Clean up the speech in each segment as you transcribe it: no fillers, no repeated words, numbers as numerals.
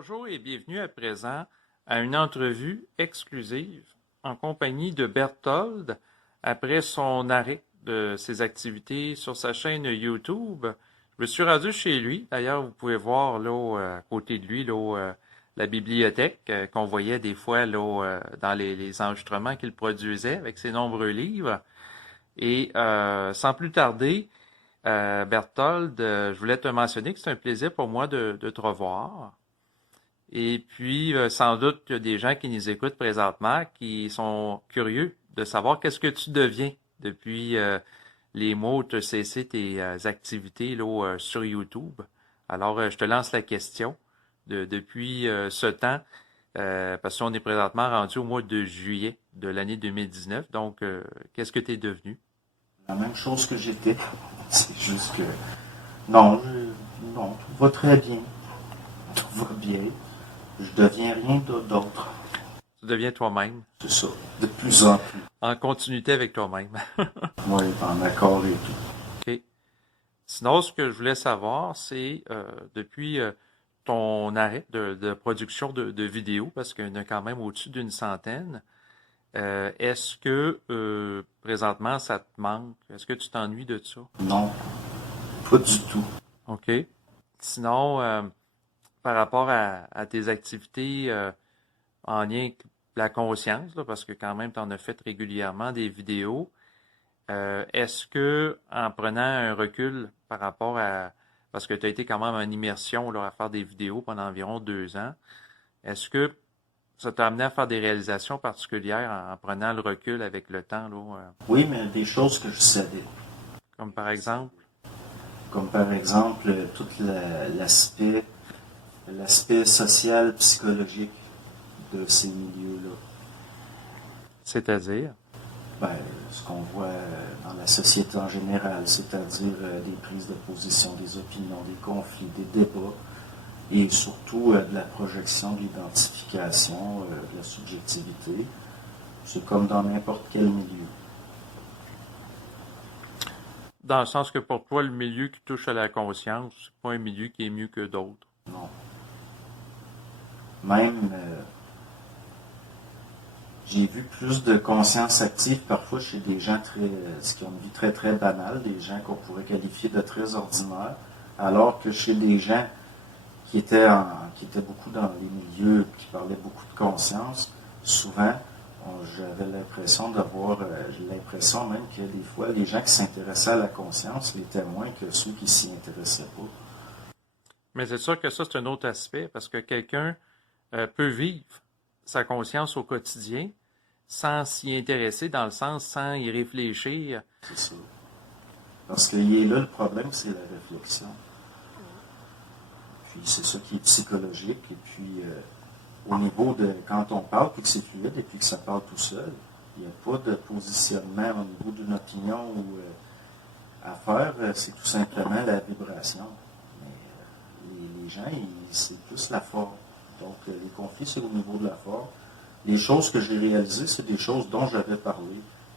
Bonjour et bienvenue à présent à une entrevue exclusive en compagnie de Berthold après son arrêt de ses activités sur sa chaîne YouTube. Je me suis rendu chez lui. D'ailleurs, vous pouvez voir là, à côté de lui là, la bibliothèque qu'on voyait des fois là, dans les enregistrements qu'il produisait avec ses nombreux livres. Et sans plus tarder, Berthold, je voulais te mentionner que c'est un plaisir pour moi de te revoir. Et puis, sans doute qu'il y a des gens qui nous écoutent présentement qui sont curieux de savoir qu'est-ce que tu deviens depuis les mois où tu as cessé tes activités là, sur YouTube. Alors, je te lance la question. Depuis ce temps, parce qu'on est présentement rendu au mois de juillet de l'année 2019. Donc, qu'est-ce que tu es devenu? La même chose que j'étais. C'est juste que... Non, non, tout va très bien. Tout va bien. Je deviens rien d'autre. Tu deviens toi-même. C'est ça, de plus en plus. En continuité avec toi-même. Oui, en accord et tout. OK. Sinon, ce que je voulais savoir, c'est depuis ton arrêt de production de vidéos, parce qu'il y en a quand même au-dessus d'une centaine, est-ce que présentement ça te manque? Est-ce que tu t'ennuies de ça? Non, pas du tout. OK. Sinon, par rapport à tes activités en lien avec la conscience, là, parce que quand même, tu en as fait régulièrement des vidéos, est-ce que, en prenant un recul par rapport à... Parce que tu as été quand même en immersion là, à faire des vidéos pendant environ 2 ans, est-ce que ça t'a amené à faire des réalisations particulières en prenant le recul avec le temps, là, Oui, mais des choses que je savais. comme par exemple? Comme par exemple, tout l'aspect social, psychologique de ces milieux-là. C'est-à-dire? Ben, ce qu'on voit dans la société en général, c'est-à-dire des prises de position, des opinions, des conflits, des débats, et surtout de la projection, de l'identification, de la subjectivité. C'est comme dans n'importe quel milieu. Dans le sens que pour toi, le milieu qui touche à la conscience, c'est pas un milieu qui est mieux que d'autres. Non. Même, j'ai vu plus de conscience active parfois chez des gens qui ont une vie très très banale, des gens qu'on pourrait qualifier de très ordinaires, alors que chez des gens qui étaient beaucoup dans les milieux, qui parlaient beaucoup de conscience, souvent, j'avais l'impression j'ai l'impression même que des fois, les gens qui s'intéressaient à la conscience l'étaient moins que ceux qui s'y intéressaient pas. Mais c'est sûr que ça, c'est un autre aspect, parce que quelqu'un peut vivre sa conscience au quotidien sans s'y intéresser, dans le sens sans y réfléchir. C'est ça. Parce qu'il est là, le problème, c'est la réflexion. Puis c'est ça qui est psychologique. Et puis, au niveau de quand on parle, puis que c'est fluide, et puis que ça parle tout seul, il n'y a pas de positionnement au niveau d'une opinion ou à faire, c'est tout simplement la vibration. Mais les gens, c'est plus la forme. Donc, les conflits, c'est au niveau de la forme. Les choses que j'ai réalisées, c'est des choses dont j'avais parlé,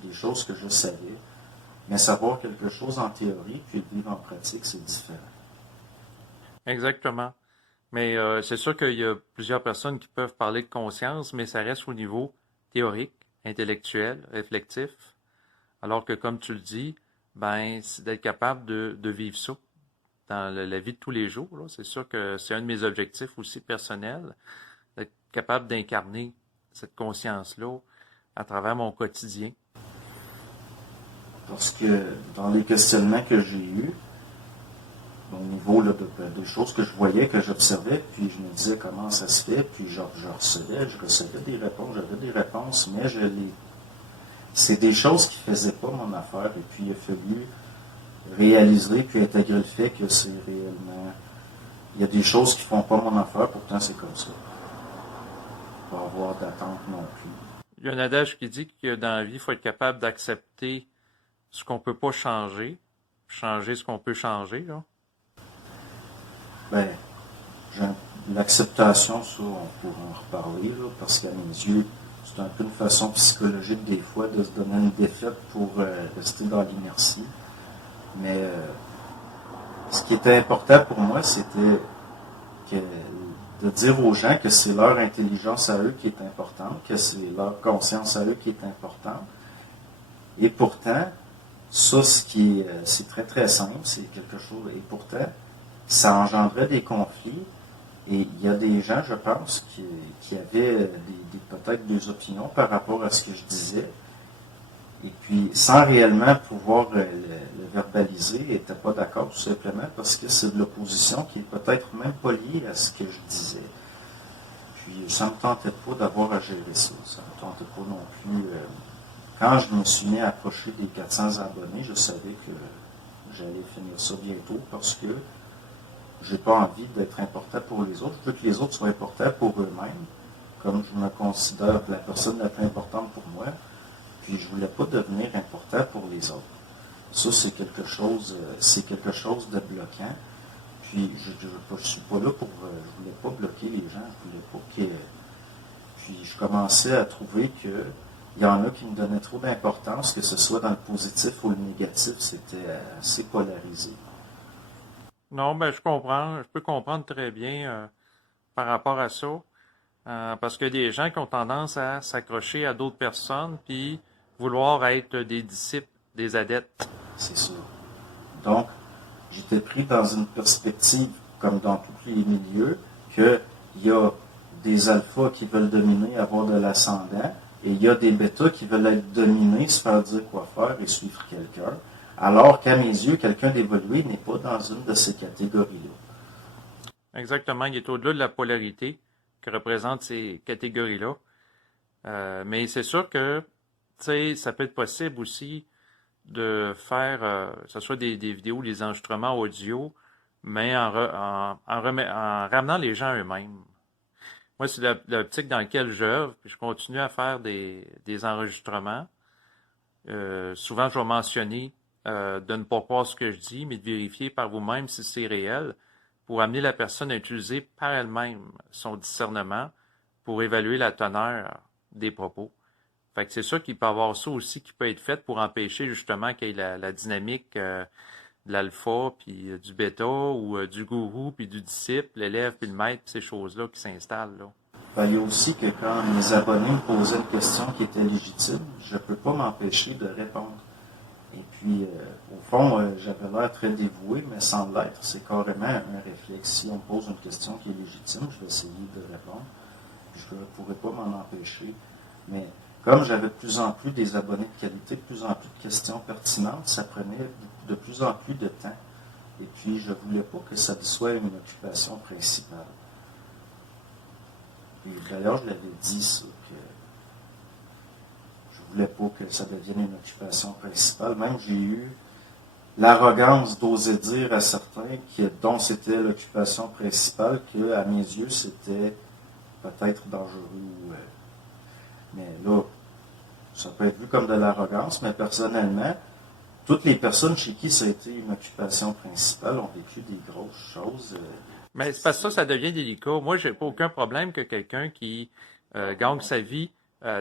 des choses que je savais. Mais savoir quelque chose en théorie, puis le vivre en pratique, c'est différent. Exactement. Mais c'est sûr qu'il y a plusieurs personnes qui peuvent parler de conscience, mais ça reste au niveau théorique, intellectuel, réflectif. Alors que, comme tu le dis, ben, c'est d'être capable de vivre ça dans la vie de tous les jours. Là. C'est sûr que c'est un de mes objectifs aussi personnels, d'être capable d'incarner cette conscience-là à travers mon quotidien. Parce que dans les questionnements que j'ai eus, au niveau là, des choses que je voyais, que j'observais, puis je me disais comment ça se fait, puis je recevais des réponses, j'avais des réponses, mais c'est des choses qui ne faisaient pas mon affaire, et puis il a fallu réaliser, puis intégrer le fait que c'est réellement... Il y a des choses qui ne font pas mon affaire, pourtant c'est comme ça. Pas avoir d'attente non plus. Il y a un adage qui dit que dans la vie, il faut être capable d'accepter ce qu'on peut pas changer ce qu'on peut changer, là. Ben, l'acceptation, ça, on pourra en reparler, là, parce qu'à mes yeux, c'est un peu une façon psychologique, des fois, de se donner une défaite pour rester dans l'inertie. Mais ce qui était important pour moi, c'était que de dire aux gens que c'est leur intelligence à eux qui est importante, que c'est leur conscience à eux qui est importante. Et pourtant, ça, c'est très très simple, c'est quelque chose, et pourtant, ça engendrait des conflits. Et il y a des gens, je pense, qui avaient peut-être des opinions par rapport à ce que je disais. Et puis, sans réellement pouvoir le verbaliser, ils n'étaient pas d'accord tout simplement parce que c'est de l'opposition qui est peut-être même pas liée à ce que je disais. Puis, ça ne me tentait pas d'avoir à gérer ça. Ça ne me tentait pas non plus. Quand je me suis mis à approcher des 400 abonnés, je savais que j'allais finir ça bientôt parce que j'ai pas envie d'être important pour les autres. Je veux que les autres soient importants pour eux-mêmes, comme je me considère la personne la plus importante pour moi. Puis je voulais pas devenir important pour les autres. Ça, c'est quelque chose de bloquant. Puis je suis pas là pour, je voulais pas bloquer les gens. Je voulais pas que. Puis je commençais à trouver que il y en a qui me donnaient trop d'importance, que ce soit dans le positif ou le négatif, c'était assez polarisé. Non, ben je peux comprendre très bien par rapport à ça. Parce qu'il y a des gens qui ont tendance à s'accrocher à d'autres personnes puis vouloir être des disciples, des adeptes. C'est sûr. Donc, j'étais pris dans une perspective, comme dans tous les milieux, qu'il y a des alphas qui veulent dominer, avoir de l'ascendant, et il y a des bêtas qui veulent être dominés, se faire dire quoi faire et suivre quelqu'un. Alors qu'à mes yeux, quelqu'un d'évolué n'est pas dans une de ces catégories-là. Exactement, il est au-delà de la polarité que représentent ces catégories-là. Mais c'est sûr que, tu sais, ça peut être possible aussi de faire, que ce soit des vidéos ou des enregistrements audio, mais en ramenant les gens eux-mêmes. Moi, c'est l'optique dans laquelle j'œuvre, puis je continue à faire des enregistrements. Souvent, je vais mentionner de ne pas croire ce que je dis, mais de vérifier par vous-même si c'est réel, pour amener la personne à utiliser par elle-même son discernement pour évaluer la teneur des propos. Fait que c'est sûr qu'il peut y avoir ça aussi qui peut être fait pour empêcher justement qu'il y ait la dynamique de l'alpha, puis du bêta, ou du gourou, puis du disciple, l'élève, puis le maître, puis ces choses-là qui s'installent là. Ben, il y a aussi que quand mes abonnés me posaient une question qui était légitime, je ne peux pas m'empêcher de répondre. Et puis, au fond, j'avais l'air très dévoué, mais sans l'être, c'est carrément un réflexe. Si on me pose une question qui est légitime, je vais essayer de répondre. Je ne pourrais pas m'en empêcher. Mais comme j'avais de plus en plus des abonnés de qualité, de plus en plus de questions pertinentes, ça prenait de plus en plus de temps. Et puis, je ne voulais pas que ça soit une occupation principale. Et d'ailleurs, je l'avais dit, ça, que je ne voulais pas que ça devienne une occupation principale. Même j'ai eu l'arrogance d'oser dire à certains dont c'était l'occupation principale, qu'à mes yeux, c'était peut-être dangereux. Mais là, ça peut être vu comme de l'arrogance, mais personnellement, toutes les personnes chez qui ça a été une occupation principale ont vécu des grosses choses. Mais c'est parce que ça devient délicat. Moi, j'ai pas aucun problème que quelqu'un qui gagne sa vie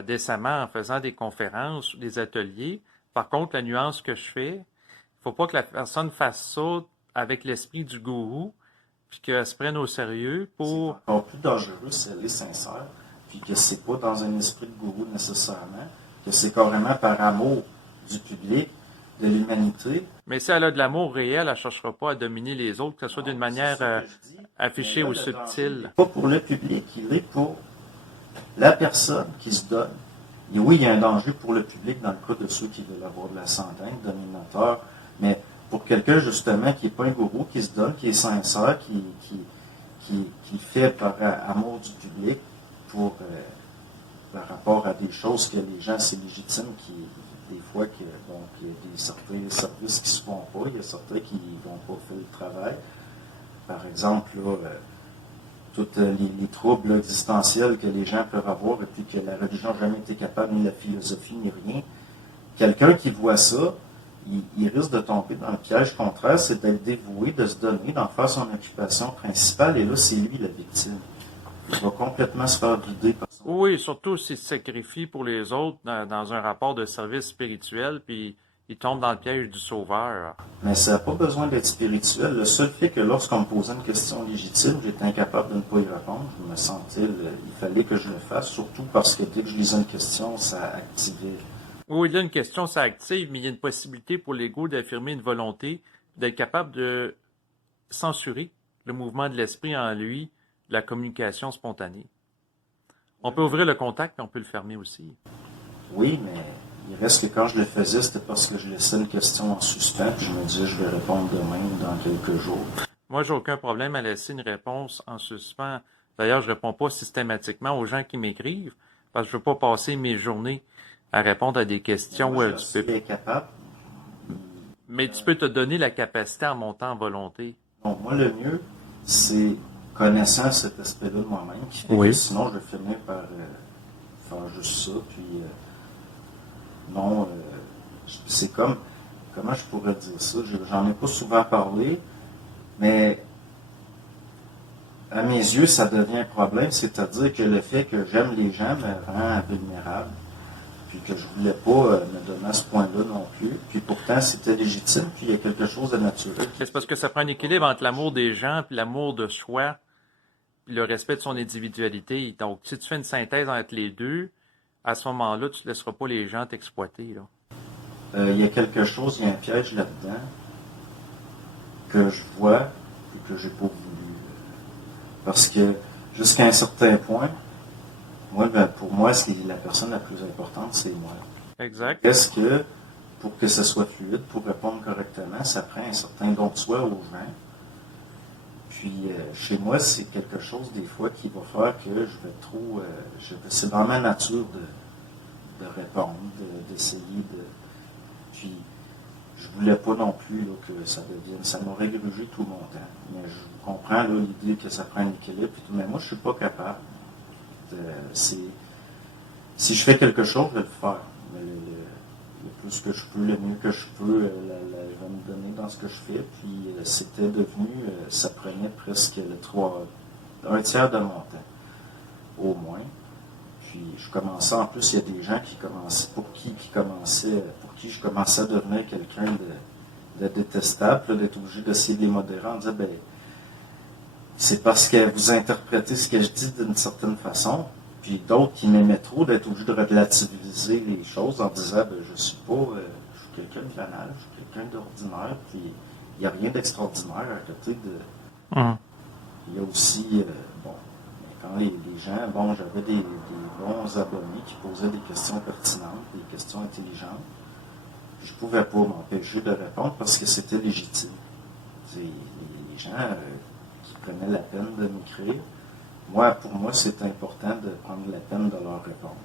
décemment en faisant des conférences ou des ateliers. Par contre, la nuance que je fais, il faut pas que la personne fasse ça avec l'esprit du gourou, puis qu'elle se prenne au sérieux pour... C'est encore plus dangereux si elle est sincère, puis que c'est pas dans un esprit de gourou nécessairement, que c'est carrément par amour du public, de l'humanité. Mais si elle a de l'amour réel, elle ne cherchera pas à dominer les autres, que ce soit d'une manière affichée ou subtile. Pas pour le public, il est pour la personne qui se donne. Et oui, il y a un danger pour le public dans le cas de ceux qui veulent avoir de l'ascendant, dominateur, mais pour quelqu'un justement qui n'est pas un gourou, qui se donne, qui est sincère, qui fait par amour du public, pour par rapport à des choses que les gens, c'est légitime, des fois, qu'il y a certains services qui ne se font pas, il y a certains qui ne vont pas faire le travail. Par exemple, là, tous les troubles existentiels que les gens peuvent avoir et puis que la religion n'a jamais été capable, ni la philosophie, ni rien. Quelqu'un qui voit ça, il risque de tomber dans le piège contraire, c'est d'être dévoué, de se donner, d'en faire son occupation principale, et là, c'est lui la victime. Il va complètement se faire guider par Oui, surtout s'il se sacrifie pour les autres dans un rapport de service spirituel, puis il tombe dans le piège du sauveur. Mais ça n'a pas besoin d'être spirituel. Le seul fait que lorsqu'on me posait une question légitime, j'étais incapable de ne pas y répondre. Je me sentais, il fallait que je le fasse, surtout parce que dès que je lisais une question, ça activait. Oui, il y a une question, ça active, mais il y a une possibilité pour l'ego d'affirmer une volonté, d'être capable de censurer le mouvement de l'esprit en lui, la communication spontanée. On peut ouvrir le contact, mais on peut le fermer aussi. Oui, mais il reste que quand je le faisais, c'était parce que je laissais une question en suspens, puis je me disais, je vais répondre demain ou dans quelques jours. Moi, j'ai aucun problème à laisser une réponse en suspens. D'ailleurs, je réponds pas systématiquement aux gens qui m'écrivent, parce que je veux pas passer mes journées à répondre à des questions Moi, où je tu peux. suis incapable. Mais tu peux te donner la capacité en montant en volonté. Donc, moi, le mieux, c'est connaissant cet aspect-là de moi-même, qui fait Oui. que sinon, je vais finir par faire juste ça, puis non, c'est comme, comment je pourrais dire ça, j'en ai pas souvent parlé, mais à mes yeux, ça devient un problème, c'est-à-dire que le fait que j'aime les gens me rend vulnérable, puis que je voulais pas me donner à ce point-là non plus, puis pourtant c'était légitime, puis il y a quelque chose de naturel. C'est parce que ça prend un équilibre entre l'amour des gens, puis l'amour de soi, puis le respect de son individualité. Donc, si tu fais une synthèse entre les deux, à ce moment-là, tu ne laisseras pas les gens t'exploiter, là. Il y a quelque chose, il y a un piège là-dedans que je vois et que j'ai pas voulu. Parce que jusqu'à un certain point, moi, pour moi, la personne la plus importante, c'est moi. Exact. Est-ce que, pour que ce soit fluide, pour répondre correctement, ça prend un certain don de soi aux gens. Puis, chez moi, c'est quelque chose, des fois, qui va faire que je vais trop... c'est dans ma nature de répondre, d'essayer de... Puis, je voulais pas non plus là, que ça devienne... Ça m'aurait grugé tout mon temps. Mais je comprends l'idée que ça prend un équilibre. Mais moi, je suis pas capable. Si je fais quelque chose, je vais le faire. Le plus que je peux, le mieux que je peux, je vais me donner dans ce que je fais. Puis c'était devenu, ça prenait presque un tiers de mon temps, au moins. Puis je commençais, en plus, il y a des gens qui commençaient, pour qui je commençais à devenir quelqu'un de détestable, d'être obligé d'essayer de les modérer en disant, ben, c'est parce que vous interprétez ce que je dis d'une certaine façon, puis d'autres qui m'aimaient trop d'être obligés de relativiser les choses en disant ben, je suis quelqu'un de banal, je suis quelqu'un d'ordinaire, puis il n'y a rien d'extraordinaire à côté de. Il y a aussi, quand les gens, j'avais des bons abonnés qui posaient des questions pertinentes, des questions intelligentes, puis je ne pouvais pas m'empêcher de répondre parce que c'était légitime. Les gens qui prenaient la peine de m'écrire, pour moi, c'est important de prendre la peine de leur répondre.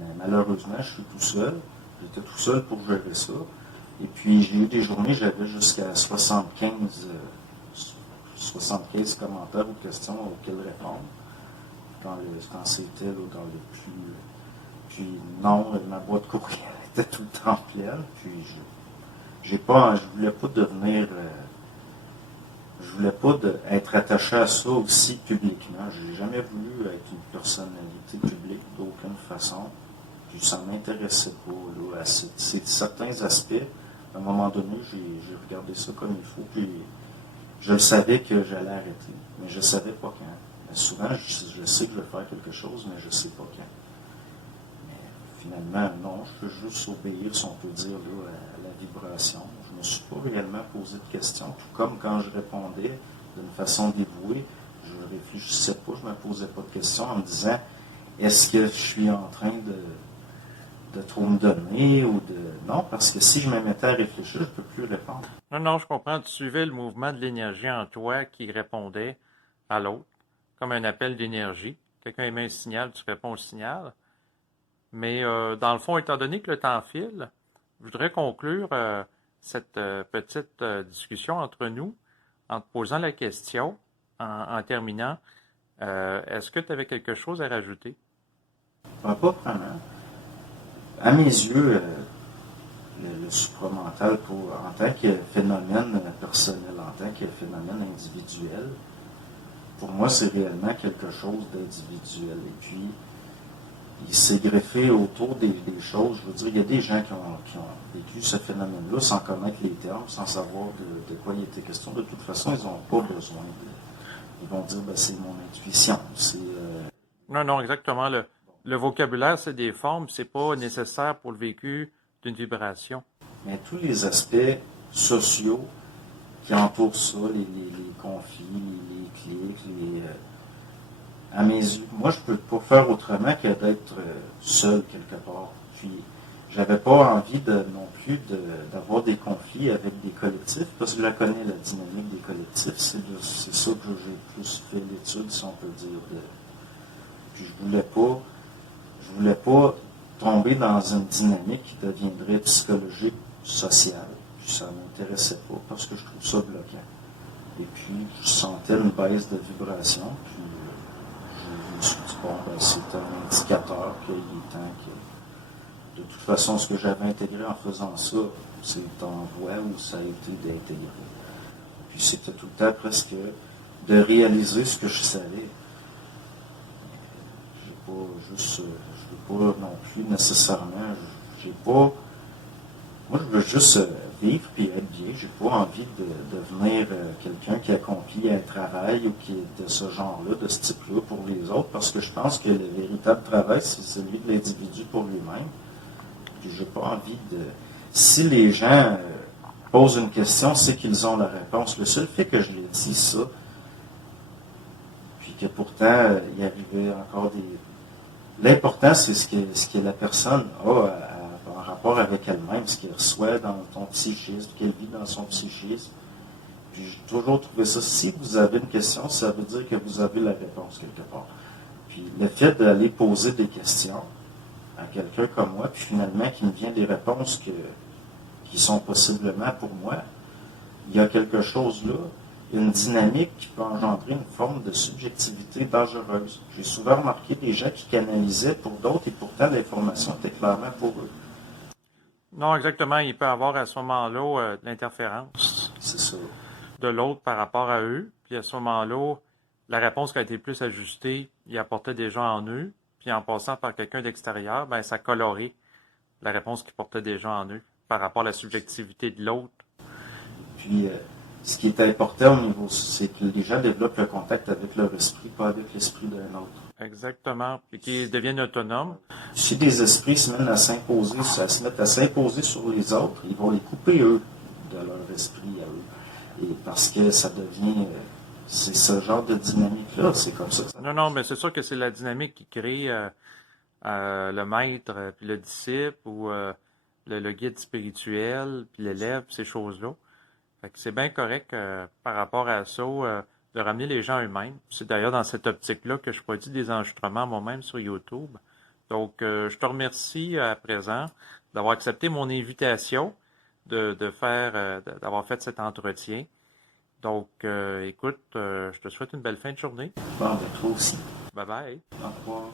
Mais malheureusement, je suis tout seul. J'étais tout seul pour gérer ça. Et puis, j'ai eu des journées, j'avais jusqu'à 75 commentaires ou questions auxquelles répondre. Quand c'était dans le plus... Puis non, ma boîte courriel était tout le temps pleine. Puis, je voulais pas devenir... je voulais pas être attaché à ça aussi publiquement. Je n'ai jamais voulu être une personnalité publique d'aucune façon. Puis ça ne m'intéressait pas. C'est certains aspects. À un moment donné, j'ai regardé ça comme il faut. Puis je le savais que j'allais arrêter. Mais je ne savais pas quand. Mais souvent, je sais que je vais faire quelque chose, mais je ne sais pas quand. Mais finalement, non, je peux juste obéir, si on peut dire, à la vibration. Je ne me suis pas réellement posé de questions. Tout comme quand je répondais d'une façon dévouée, je ne réfléchissais pas, je ne me posais pas de questions en me disant est-ce que je suis en train de trop me donner ou de. Non, parce que si je me mettais à réfléchir, je ne peux plus répondre. Non, je comprends. Tu suivais le mouvement de l'énergie en toi qui répondait à l'autre, comme un appel d'énergie. Quelqu'un émet un signal, tu réponds au signal. Mais dans le fond, étant donné que le temps file, je voudrais conclure cette petite discussion entre nous en te posant la question, en terminant. Est-ce que tu avais quelque chose à rajouter? Pas vraiment. À mes yeux, le supramental, en tant que phénomène personnel, en tant que phénomène individuel, pour moi, c'est réellement quelque chose d'individuel. Et puis, il s'est greffé autour des choses. Je veux dire, il y a des gens qui ont vécu ce phénomène-là sans connaître les termes, sans savoir de quoi il était question. De toute façon, ils n'ont pas besoin ils vont dire, ben, c'est mon intuition. Non, non, exactement. Le vocabulaire, c'est des formes, c'est pas nécessaire pour le vécu d'une vibration. Mais tous les aspects sociaux qui entourent ça, les conflits, les clics, à mes yeux, moi, je peux pas faire autrement que d'être seul quelque part. Puis, j'avais pas envie non plus d'avoir des conflits avec des collectifs, parce que je la connais, la dynamique des collectifs. C'est ça que j'ai plus fait l'étude, si on peut dire. Puis, je voulais pas tomber dans une dynamique qui deviendrait psychologique, sociale. Puis, ça m'intéressait pas, parce que je trouve ça bloquant. Et puis, je sentais une baisse de vibration, puis je me suis dit, bon, ben, c'est un indicateur qu'il est temps que... De toute façon, ce que j'avais intégré en faisant ça, c'est en voie où ça a été d'intégrer. Puis c'était tout le temps presque de réaliser ce que je savais. Je veux pas non plus nécessairement, moi je veux juste vivre puis être bien. J'ai pas envie de devenir quelqu'un qui accomplit un travail ou qui est de ce genre-là, de ce type-là pour les autres, parce que je pense que le véritable travail, c'est celui de l'individu pour lui-même. Puis j'ai pas envie de... Si les gens posent une question, c'est qu'ils ont la réponse. Le seul fait que je l'ai dit ça, puis que pourtant il y arrivait encore des... L'important, c'est ce que la personne a en rapport avec elle-même, ce qu'elle reçoit dans son psychisme, qu'elle vit dans son psychisme. Puis j'ai toujours trouvé ça. Si vous avez une question, ça veut dire que vous avez la réponse quelque part. Puis le fait d'aller poser des questions à quelqu'un comme moi, puis finalement qui me vient des réponses qui sont possiblement pour moi, il y a quelque chose là, une dynamique qui peut engendrer une forme de subjectivité dangereuse. J'ai souvent remarqué des gens qui canalisaient pour d'autres et pourtant l'information était clairement pour eux. Non, exactement. Il peut y avoir à ce moment-là de l'interférence. C'est ça. De l'autre par rapport à eux. Puis à ce moment-là, la réponse qui a été plus ajustée, il apportait déjà en eux. Puis en passant par quelqu'un d'extérieur, ben ça colorait la réponse qui portait déjà en eux par rapport à la subjectivité de l'autre. Puis ce qui est important au niveau, c'est que les gens développent le contact avec leur esprit, pas avec l'esprit d'un autre. Exactement. Puis qu'ils deviennent autonomes. Si des esprits se mettent à s'imposer sur les autres, ils vont les couper, eux, de leur esprit à eux. Et parce que ça devient... c'est ce genre de dynamique-là, c'est comme ça. Non, non, mais c'est sûr que c'est la dynamique qui crée le maître, puis le disciple, ou le guide spirituel, puis l'élève, ces choses-là. Fait que c'est bien correct par rapport à ça, de ramener les gens eux-mêmes. C'est d'ailleurs dans cette optique-là que je produis des enregistrements moi-même sur YouTube. Donc, je te remercie à présent d'avoir accepté mon invitation d'avoir fait cet entretien. Donc, écoute, je te souhaite une belle fin de journée. Bon, ben toi aussi. Bye bye. Au revoir.